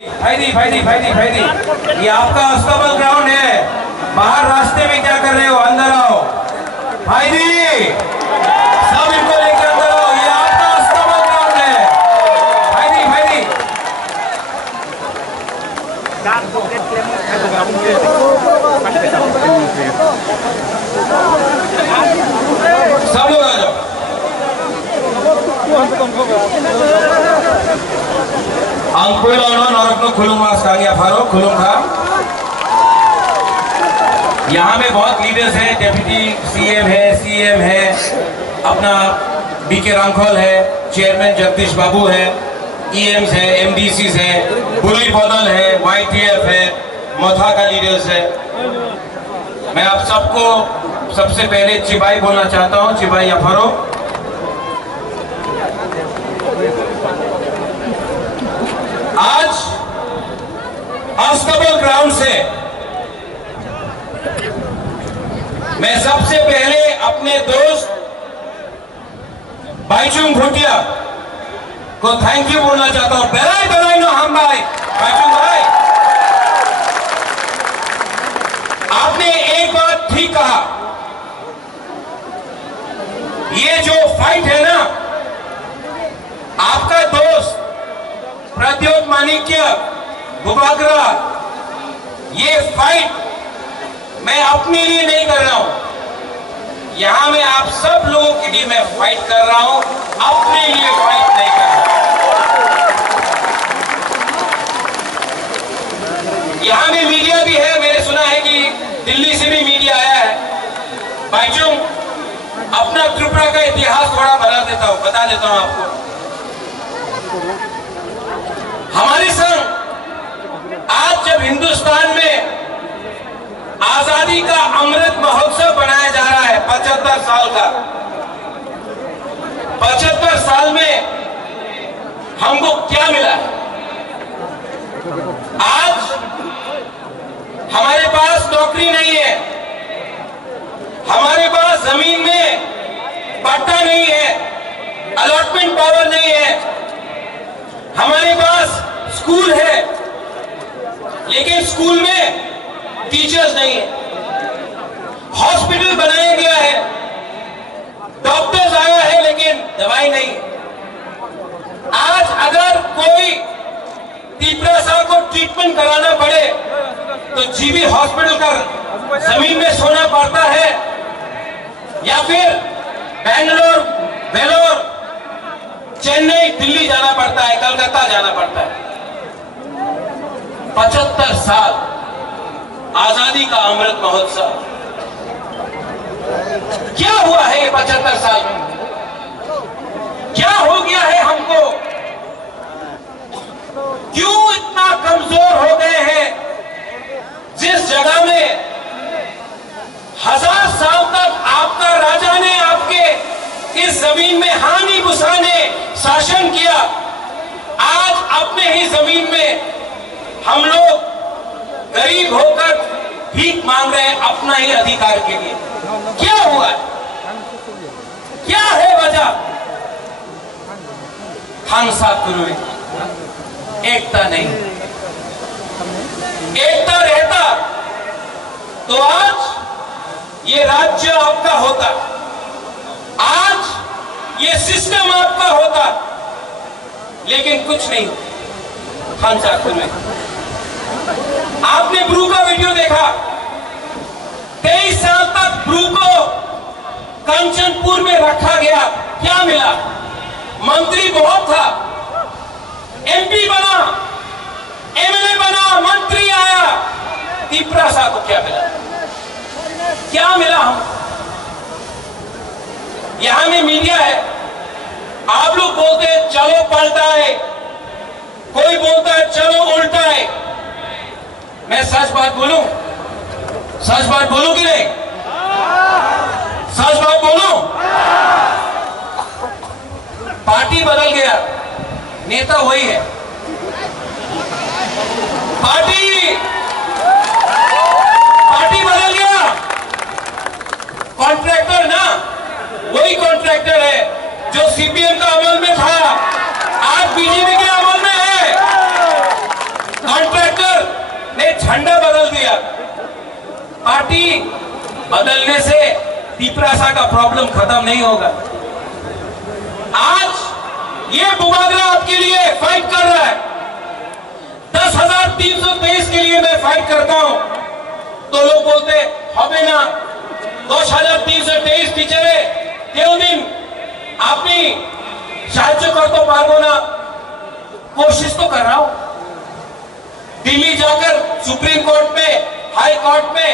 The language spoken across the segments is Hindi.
भाई ये आपका अस्तबल ग्राउंड है। बाहर रास्ते में क्या कर रहे हो? अंदर आओ भाई जी, सब इनको लेकर अंदर आओ। ये आपका अस्तबल ग्राउंड है भाई जी। सब लोग आ जाओ। यहाँ में बहुत लीडर्स हैं, डेप्यूटी सीएम है, अपना बीके रामखोल है, चेयरमैन जगदीश बाबू है, ईएम्स है, एमडीसीज है, बुली बदल है, वाईटीएफ है, मोथा का लीडर्स है। मैं आप सबको सबसे पहले चिबाई बोलना चाहता हूँ। चिबाई अफरो, आज अस्तबल ग्राउंड से मैं सबसे पहले अपने दोस्त बाईचुंग भूटिया को थैंक यू बोलना चाहता हूं। बेराई नो हम भाई बाईचुंग भाई, आपने एक बात ठीक कहा। ये जो फाइट है ना, आपका दोस्त प्रद्योत माणिक्य बुबागरा, ये फाइट मैं अपने लिए नहीं कर रहा हूं। यहां मैं आप सब लोगों के लिए मैं फाइट कर रहा हूं, अपने लिए फाइट नहीं कर रहा। यहां में मीडिया भी है, मैंने सुना है कि दिल्ली से भी मीडिया आया है। बाईचुंग, अपना त्रिपुरा का इतिहास थोड़ा बता देता हूं आपको। हमारे संग आज जब हिंदुस्तान में आजादी का अमृत महोत्सव बनाया जा रहा है, 75 साल का, 75 साल में हमको क्या मिला? आज हमारे पास नौकरी नहीं है, हमारे पास जमीन में पट्टा नहीं है, अलॉटमेंट पावर नहीं है, हमारे पास स्कूल है लेकिन स्कूल में टीचर्स नहीं है, हॉस्पिटल बनाया गया है, डॉक्टर्स आया है लेकिन दवाई नहीं। आज अगर कोई तीव्रता को ट्रीटमेंट कराना पड़े तो जीबी हॉस्पिटल का जमीन में सोना पड़ता है, या फिर बेंगलोर, वेलोर, चेन्नई, दिल्ली जाना पड़ता है, कलकत्ता जाना पड़ता है। 75 साल आजादी का अमृत महोत्सव, क्या हुआ है ये 75 साल में? क्या हो गया है हमको? क्यों इतना कमजोर हो गए हैं? जिस जगह में 1000 साल तक आपका राजा ने आपके इस जमीन में हानि भूसा ने शासन किया, आज अपने ही जमीन में हम लोग गरीब होकर भीख मांग रहे हैं अपना ही अधिकार के लिए। क्या हुआ? क्या है वजह? हंसा कुरुए, एकता नहीं। एकता रहता तो आज ये राज्य आपका होता, आज ये सिस्टम आपका होता, लेकिन कुछ नहीं। हंसा कुरुए, आपने ब्रू का वीडियो देखा। 23 साल तक ब्रू को कंचनपुर में रखा गया, क्या मिला? मंत्री बहुत था, एमपी बना, एमएलए बना, मंत्री आया, तीव्रता को क्या मिला? क्या मिला? हम यहां में मीडिया है, आप लोग बोलते हैं चलो पलटा है, कोई बोलता है चलो उल्टा है। मैं सच बात बोलूं? सच बात बोलूं कि नहीं? सच बात बोलूं? पार्टी बदल गया, नेता वही है। पार्टी बदल गया, कॉन्ट्रैक्टर ना वही कॉन्ट्रैक्टर है जो सीपीएम का अमल में था, आज बीजेपी के अमल में है। पार्टी बदलने से तिपरासा का प्रॉब्लम खत्म नहीं होगा। आज ये बुबागरा आपके लिए फाइट कर रहा है। 10,323 के लिए मैं फाइट करता हूं तो लोग बोलते হবে না 10,323 টিচারে কেউদিন আপনি সাহায্য করতে পারবো না। कोशिश तो कर रहा हूं, दिल्ली जाकर सुप्रीम कोर्ट में, हाई कोर्ट में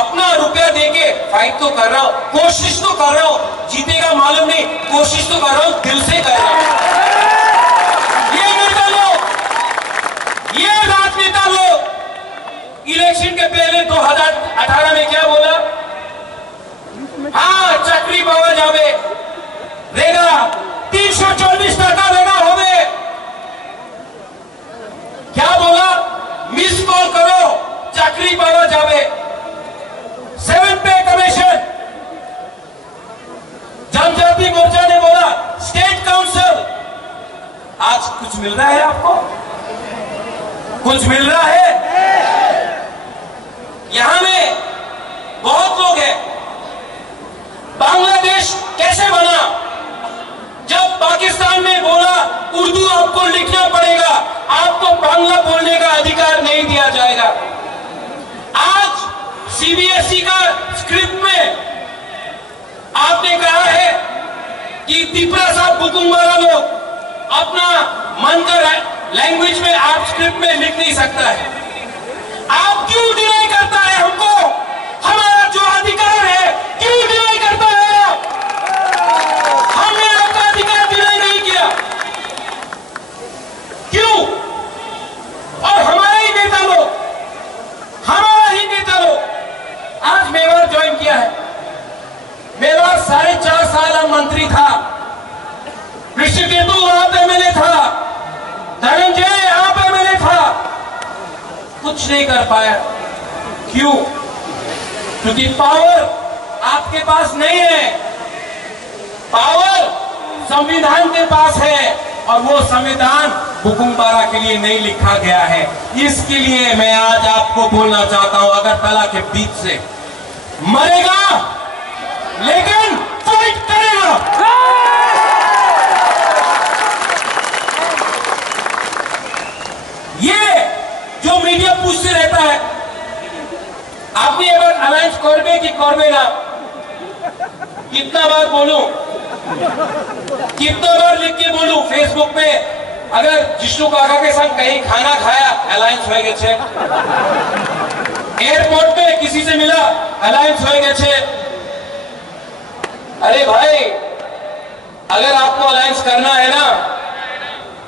अपना रुपया देके फाइट तो कर रहा हूं, कोशिश तो कर रहा हूं। जीतेगा मालूम नहीं, कोशिश तो कर रहा हूं, दिल से कर रहा हूं। ये नेता लोग, ये राजनेता लोग इलेक्शन के पहले 2018 में क्या बोला? हाँ, चाकरी पावा जावे रेगा 324 टका रेगा होवे। क्या बोला? मिस कॉल करो, चाकरी पावा जावे। 7 पे कमीशन। जनजाति मोर्चा ने बोला स्टेट काउंसिल। आज कुछ मिल रहा है आपको? कुछ मिल रहा है? यहां में बहुत लोग हैं। बांग्लादेश कैसे बना? जब पाकिस्तान ने बोला उर्दू आपको लिखना पड़ेगा, आपको बांग्ला बोलने का अधिकार नहीं दिया जाएगा। आज सीबीएसई का स्क्रिप्ट में आपने कहा है कि तिपरासा बुकुम्बारा लोग अपना मन का लैंग्वेज में आप स्क्रिप्ट में लिख नहीं सकता है। आप क्यों डिनाई करता है हमको? हमारा जो अधिकार है क्यों डिनाई करता है आप? हमने आपका अधिकार डिनाई नहीं किया, क्यों? और हमारा ही नेता लोग, आज मेवाड़ ज्वाइन किया है। मेवाड़ 4.5 साल मंत्री था, ऋषिकेतु वहां पे एमएलए था, धनंजय यहां पे एमएलए था, कुछ नहीं कर पाया। क्यों? क्योंकि पावर आपके पास नहीं है। पावर संविधान के पास है और वो संविधान बुकुम्बारा के लिए नहीं लिखा गया है। इसके लिए मैं आज आपको बोलना चाहता हूं, अगरतला के बीच से मरेगा लेकिन फाइट करेगा। ये जो मीडिया पूछते रहता है আপনি এবার অ্যালায়েন্স করবে কি করবে না, कितना बार बोलूं, कितना बार लिख के बोलूं फेसबुक पे? अगर जिष्णु काका के साथ कहीं खाना खाया अलायंस हो गए, एयरपोर्ट पे किसी से मिला अलायंस हो गए। अरे भाई, अगर आपको अलायंस करना है ना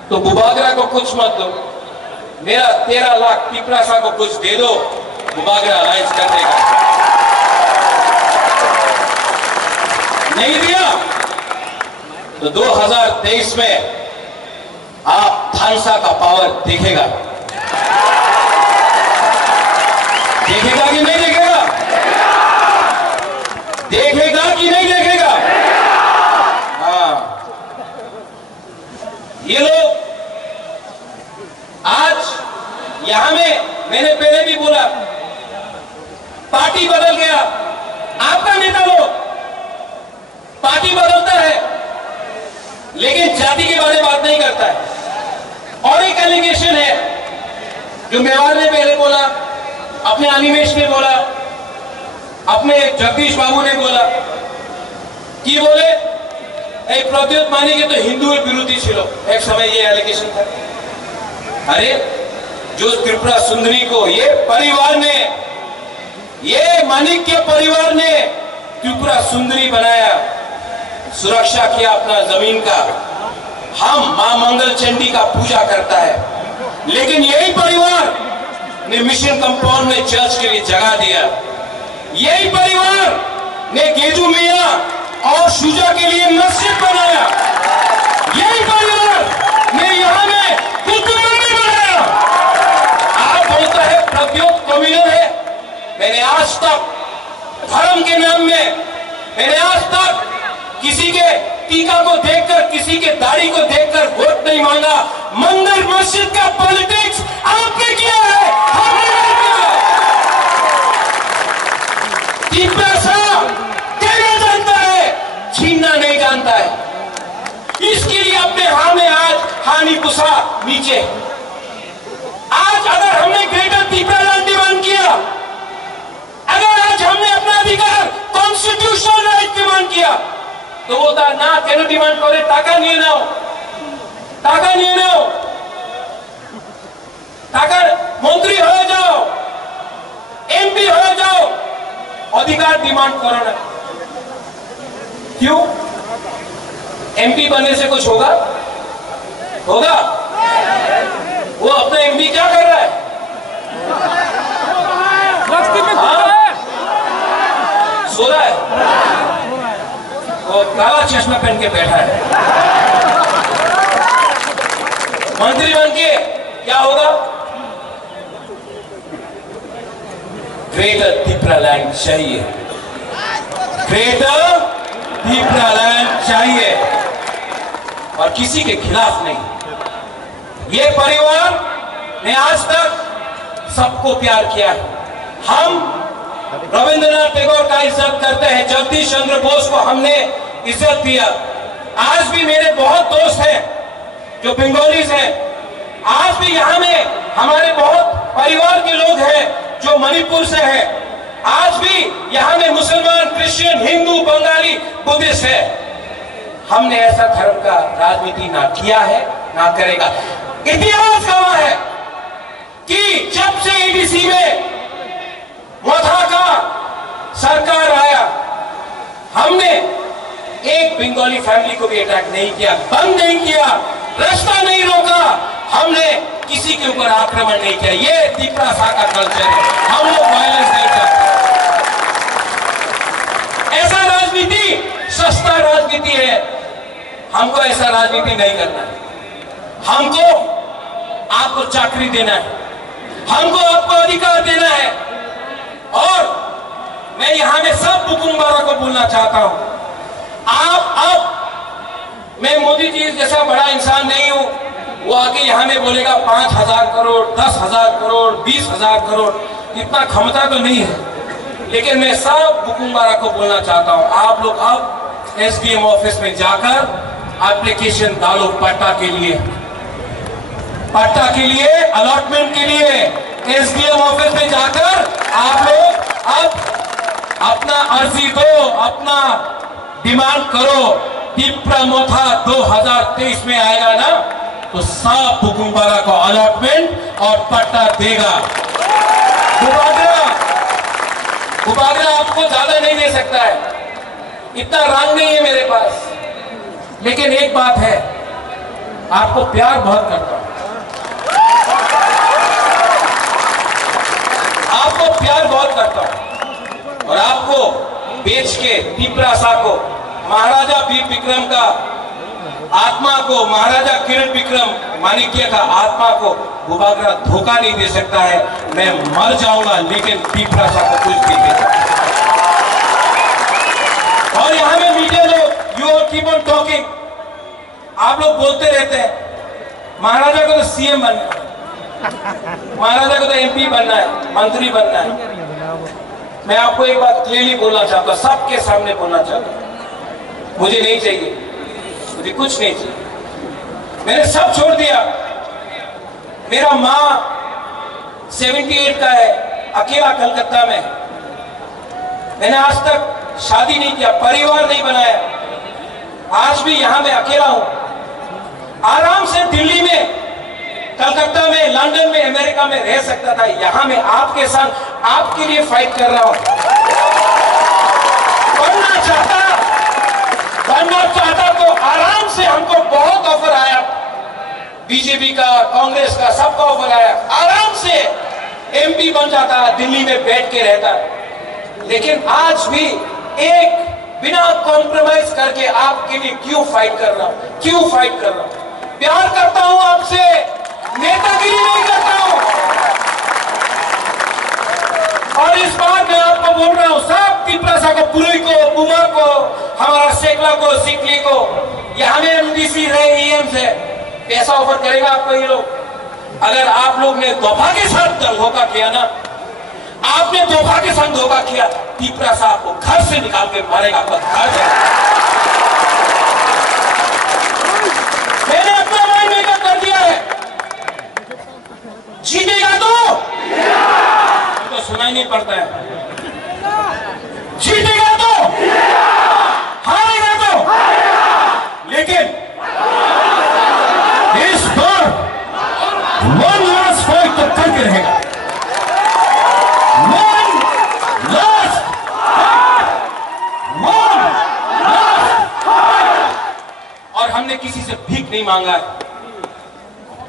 तो बुबागरा को कुछ मत दो, मेरा 13 लाख तिपरासा को कुछ दे दो, बुबागरा अलायंस कर देगा। नहीं दिया तो 2023 में आप थानसा का पावर देखेगा। देखेगा कि नहीं देखेगा? देखेगा कि नहीं देखेगा? हाँ, ये लोग आज यहां में, मैंने पहले भी बोला, पार्टी बदल गया। आपका नेता लोग पार्टी बदलता है लेकिन जाति के बारे में बात नहीं करता है। और एक एलिगेशन है जो मेवाड़ ने पहले बोला, अपने अनिमेश ने बोला, अपने जगदीश बाबू ने बोला कि बोले प्रद्योत मानी के तो हिंदू विरोधी छिलो, एक समय ये एलिगेशन था। अरे जो त्रिपुरा सुंदरी को ये परिवार ने, ये माणिक्य परिवार ने त्रिपुरा सुंदरी बनाया, सुरक्षा किया अपना जमीन का, हम मां मंगल चंडी का पूजा करता है, लेकिन यही परिवार ने मिशन कंपाउंड में चर्च के लिए जगह दिया। यही परिवार ने गेजू मियां और शुजा के लिए मस्जिद बनाया। यही परिवार ने यहां में बुद्ध मंदिर बनाया। आप बोलता है प्रद्योत कम्युनल है। मैंने आज तक धर्म के नाम में, मैंने आज तक किसी के टीका को देखकर, किसी के दाढ़ी को देखकर वोट नहीं मांगा। मंदिर मस्जिद का पॉलिटिक्स आपने किया है, हमने नहीं किया। नीचे। आज अगर हमने ग्रेटर तीपरालैंड डिमांड किया, अगर आज हमने अपना अधिकार कॉन्स्टिट्यूशनल राइट डिमांड किया, तो वो था ना केन डिमांड करे टाका निये नाओ, टाका निये नाओ, टाका मंत्री हो जाओ, एमपी हो जाओ, अधिकार डिमांड करो ना। क्यों? एमपी बनने से कुछ होगा? होगा? वो अपना एमपी क्या कर रहा है? सो रहा है, वो काला चश्मा पहन के बैठा है। मंत्री बन के क्या होगा? ग्रेटर तीपरालैंड चाहिए, ग्रेटर तीपरालैंड चाहिए, और किसी के खिलाफ नहीं। ये परिवार ने आज तक सबको प्यार किया है। हम रविंद्रनाथ टैगोर का इज्जत करते हैं, जगदीश चंद्र बोस को हमने इज्जत दिया। आज भी मेरे बहुत दोस्त हैं जो बंगालीज हैं, आज भी यहाँ में हमारे बहुत परिवार के लोग हैं जो मणिपुर से हैं, आज भी यहाँ में मुसलमान, क्रिश्चियन, हिंदू, बंगाली, बुद्धिस्ट है। हमने ऐसा धर्म का राजनीति ना किया है ना करेगा। इतिहास गवाह है कि जब से एडीसी में मथा का सरकार आया, हमने एक बंगाली फैमिली को भी अटैक नहीं किया, बंद नहीं किया, रास्ता नहीं रोका, हमने किसी के ऊपर आक्रमण नहीं किया। ये तीपरासा का कल्चर है, हम लोग वायलेंस नहीं करते। ऐसा राजनीति सस्ता राजनीति है, हमको ऐसा राजनीति नहीं करना है। हमको आपको चाकरी देना है, हमको आपको अधिकार देना है। और मैं यहां में सब बुकुम्बारा को बोलना चाहता हूं, आप अब, मैं मोदी जी जैसा बड़ा इंसान नहीं हूं, वो आके यहां में बोलेगा 5,000 करोड़, 10,000 करोड़, 20,000 करोड़, इतना क्षमता तो नहीं है। लेकिन मैं सब बुकुम्बारा को बोलना चाहता हूं, आप लोग अब एसडीएम ऑफिस में जाकर एप्लीकेशन डालो पट्टा के लिए, पट्टा के लिए, अलॉटमेंट के लिए। एसडीएम ऑफिस में जाकर आप लोग अब अपना अर्जी दो, अपना डिमांड करो। तीपरामोथा 2023 में आएगा ना, तो सब बुकुम्बारा को अलॉटमेंट और पट्टा देगा। उपाध्याय आपको ज्यादा नहीं दे सकता है, इतना रंग नहीं है मेरे पास, लेकिन एक बात है, आपको प्यार बहुत करता हूं, आपको प्यार बहुत करता हूं, और आपको बेच के तीपरासा को, महाराजा वीर विक्रम का आत्मा को, महाराजा किरण विक्रम माणिक्य का आत्मा को बुबागरा धोखा नहीं दे सकता है। मैं मर जाऊंगा लेकिन तीपरासा को कुछ नहीं दे सकता। और यहां में मीडिया लोग, यू कीप ऑन टॉकिंग, आप लोग बोलते रहते हैं महाराजा को तो सीएम बनना है, महाराजा को तो एमपी बनना है, मंत्री बनना है। मैं आपको एक बात क्लियरली बोलना चाहता हूं, सबके सामने बोलना चाहता हूं, मुझे नहीं चाहिए, मुझे कुछ नहीं चाहिए, मैंने सब छोड़ दिया। मेरा माँ 78 का है, अकेला कलकत्ता में, मैंने आज तक शादी नहीं किया, परिवार नहीं बनाया, आज भी यहां मैं अकेला हूं। आराम से दिल्ली में, कलकत्ता में, लंदन में, अमेरिका में रह सकता था, यहां मैं आपके साथ आपके लिए फाइट कर रहा हूं। बनना चाहता तो आराम से, हमको बहुत ऑफर आया, बीजेपी का, कांग्रेस का, सबका ऑफर आया, आराम से एमपी बन जाता, दिल्ली में बैठ के रहता। लेकिन आज भी एक बिना कॉम्प्रोमाइज करके आपके लिए क्यों फाइट कर रहा हूं, क्यों फाइट कर रहा हूं? प्यार करता हूं आपसे, नेतागिरी नहीं करता हूं। और इस बार मैं आपको बोल रहा हूं, सब तीपरासा को, पुरी को, बुमर को, हमारा सेकला को, सिकली को, यहाँ में एमडीसी है, ईएम से पैसा ऑफर करेगा आपको ये लोग। अगर आप लोग ने धोखा के साथ धोखा किया ना, आपने धोखा के साथ धोखा किया, तीपरासा आपको घर से निकाल के मारेगा, आपका घर है। मैंने अपना माइंड मेकअप कर दिया है, जीतेगा तो सुनाई नहीं पड़ता है, जीतेगा तो हारेगा तो, लेकिन इस बार वन लास्ट फाइट तो करके रहेगा, वन लास्ट फाइट। और हमने किसी से भीख नहीं मांगा है।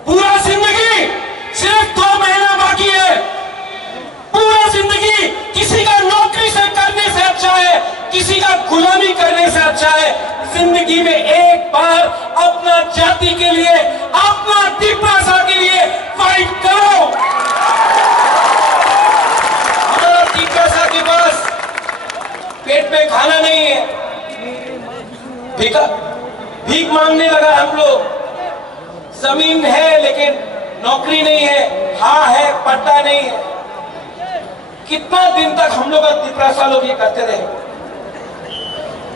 पूरा जिंदगी सिर्फ 2 महीना बाकी है। पूरा जिंदगी किसी का नौकरी से करने से अच्छा है, किसी का गुलामी करने से अच्छा है। जिंदगी में एक बार अपना जाति के लिए, अपना तिपरासा के लिए फाइट करो। हमारा तिपरासा के पास पेट में खाना नहीं है, भीख मांगने लगा हम लोग। जमीन है लेकिन नौकरी नहीं है, हाँ है पट्टा नहीं है। कितना दिन तक हम लोग तिपरासा लोग ये करते रहे?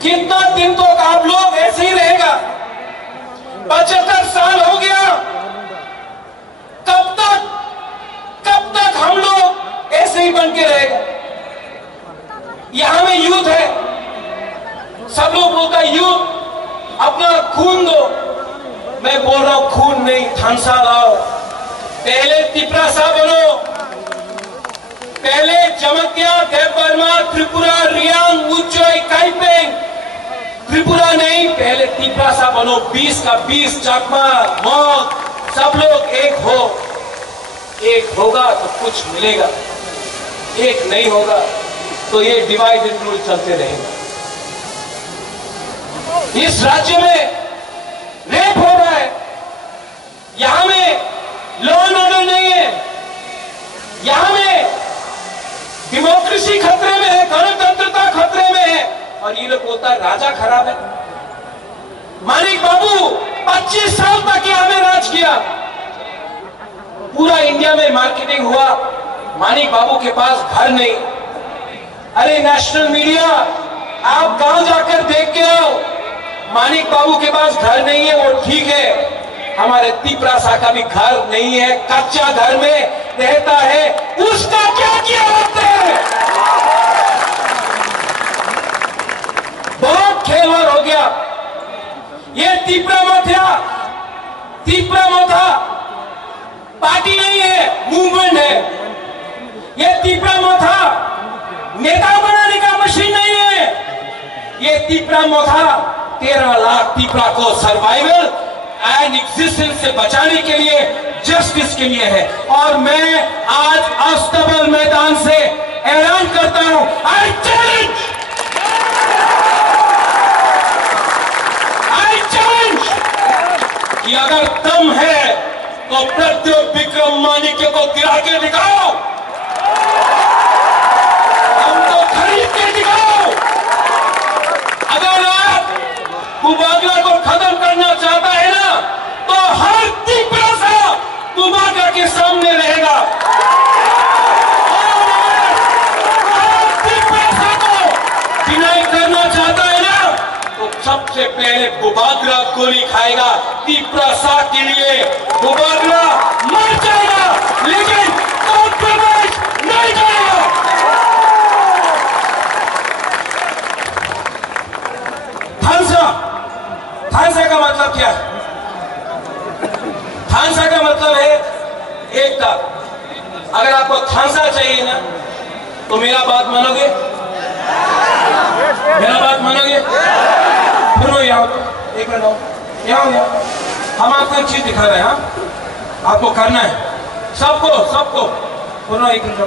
कितना दिन तक आप लोग ऐसे ही रहेगा? 75 साल हो गया। कब तक हम लोग ऐसे ही बन के रहेगा? यहां में यूथ है, सब लोग बोलता है यूथ अपना खून दो। मैं बोल रहा हूं खून नहीं, थानसा लाओ। पहले तिपरासा बनो, पहले जमत्या, देवबर्मा, त्रिपुरा, रियांग, उच्चोई, काइपेंग, त्रिपुरा नहीं, पहले तिपरासा बनो। 20 का 20, चाकमा, मौत, सब लोग एक हो। एक होगा तो कुछ मिलेगा, एक नहीं होगा तो ये डिवाइड एंड रूल चलते रहेगा। इस राज्य में रेप हो रहा है, यहां में लॉ एंड ऑर्डर नहीं है, यहां में डेमोक्रेसी खतरे में है, गणतंत्रता खतरे में है, और ये लोग बोलता है राजा खराब है। मानिक बाबू 25 साल तक यहां में राज किया, पूरा इंडिया में मार्केटिंग हुआ। मानिक बाबू के पास घर नहीं। अरे नेशनल मीडिया, आप गांव जाकर देख के आओ, मानिक बाबू के पास घर नहीं है, वो ठीक है। हमारे तिपरासा का भी घर नहीं है, कच्चा घर में रहता है, उसका क्या किया जाता है? बहुत खेलवाड़ हो गया। ये तिपरामथा पार्टी नहीं है, मूवमेंट है। ये तिपरामथा नेता बनाने का मशीन नहीं है। ये तिपरामथा 13 लाख तिपरा को सर्वाइवल एंड एग्जिस्टेंस से बचाने के लिए, जस्टिस के लिए है। और मैं आज अस्तबल मैदान से ऐलान करता हूं, आई चैलेंज कि अगर दम है तो प्रद्योत विक्रम माणिक्य को गिरा के दिखाओ, हमको खरीद के दिखाओ। अगर आप कुबागला को खत्म करना चाहता है ना, तो हर तिपरासा कुबागला के सामने रहेगा। हर तिपरासा को डिनाई करना चाहता है ना, तो सबसे पहले कुबागला गोली खाएगा। तिपरासा के लिए कुबागला मर जाएगा, लेकिन कॉम्प्रोमाइज नहीं करेगा। थानसा का मतलब क्या है? थानसा का मतलब है एकता। अगर आपको थानसा चाहिए ना, तो मेरा बात मानोगे? मेरा बात मानोगे? सुनो यहाँ एक मिनट, यहाँ हम आपको एक चीज दिखा रहे हैं। हाँ, आपको करना है, सबको सुनो एक मिनट,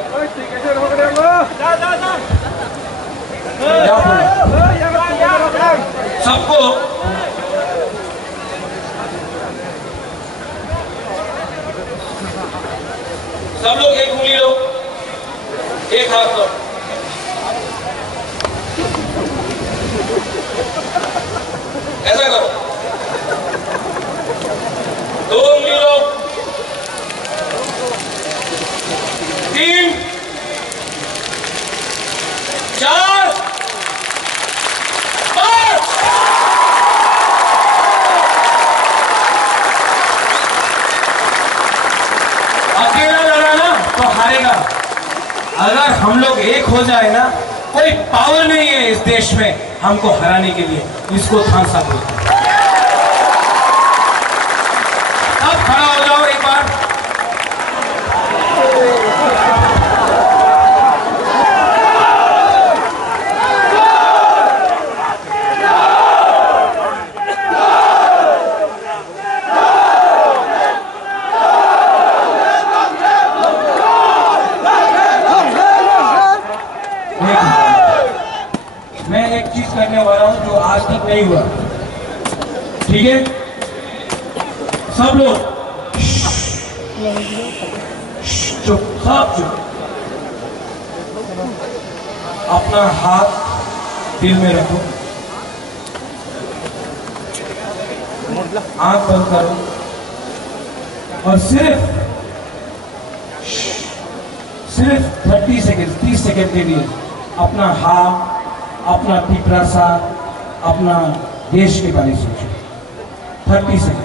सबको सब लोग एक उंगली लो, एक हाथ लो। ऐसा करो, 2 उंगली लो, 3, 4, 5। अकेला हारेगा। अगर हम लोग एक हो जाए ना, कोई पावर नहीं है इस देश में हमको हराने के लिए। इसको थानसा बोलते हैं। अब खड़ा हो जाओ एक बार। मैं एक चीज करने वाला हूं जो आज तक नहीं हुआ, ठीक है? सब लोग चुप, सब चुप। अपना हाथ दिल में रखो, आंख बंद करो और सिर्फ 30 सेकेंड 30 सेकेंड के लिए अपना हाथ, अपना पिपरासा, अपना देश के बारे में सोचो। 30 सेकेंड।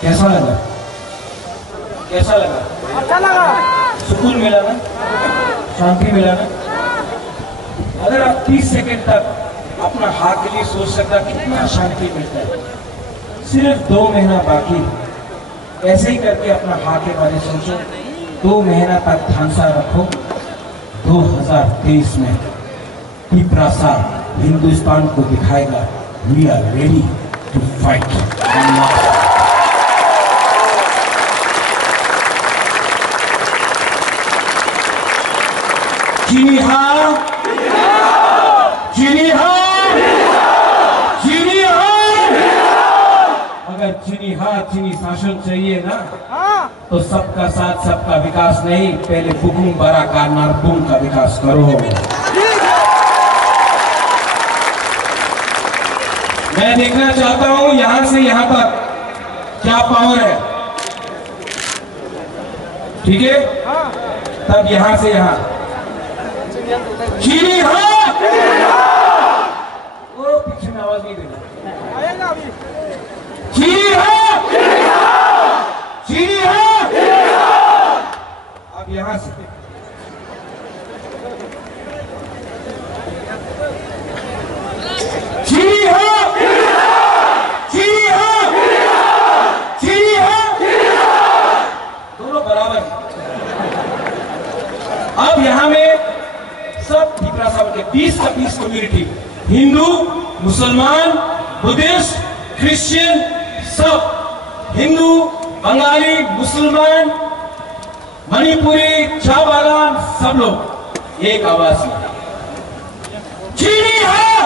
कैसा लगा? कैसा लगा? अच्छा लगा। सुकून मिला ना? शांति मिला ना? अगर आप 30 सेकंड तक अपना हाथ के लिए सोच सकता कितना शांति मिलता है। सिर्फ 2 महीना बाकी, ऐसे ही करके अपना हाथ के बारे में सोचो। 2 महीना तक थानसा रखो। 2023 में पिपरासा हिंदुस्तान को दिखाएगा we are ready to fight. चीनी हाँ, चीनी हाँ, चीनी हाँ। अगर चीनी हाँ, चीनी शासन चाहिए ना, तो सबका साथ सबका विकास नहीं, पहले बुकुम बड़ा का नारबुम का विकास करो। मैं देखना चाहता हूं यहां से यहां तक क्या पावर है, ठीक है? तब यहां से यहां चीनी हाँ, वो पीछे में आवाज नहीं देना। चीनी हाँ, चीनी हाँ। अब यहां से चीनी हाँ, चीनी हाँ, चीनी हाँ। दोनों बराबर। अब यहां में सब पिपरासा के 20 का 20 कम्युनिटी, हिंदू, मुसलमान, बुद्धिस्ट, क्रिश्चियन, सब हिंदू, बंगाली, मुसलमान, मणिपुरी, चाय बागान, सब लोग एक आवाज में चीनी है।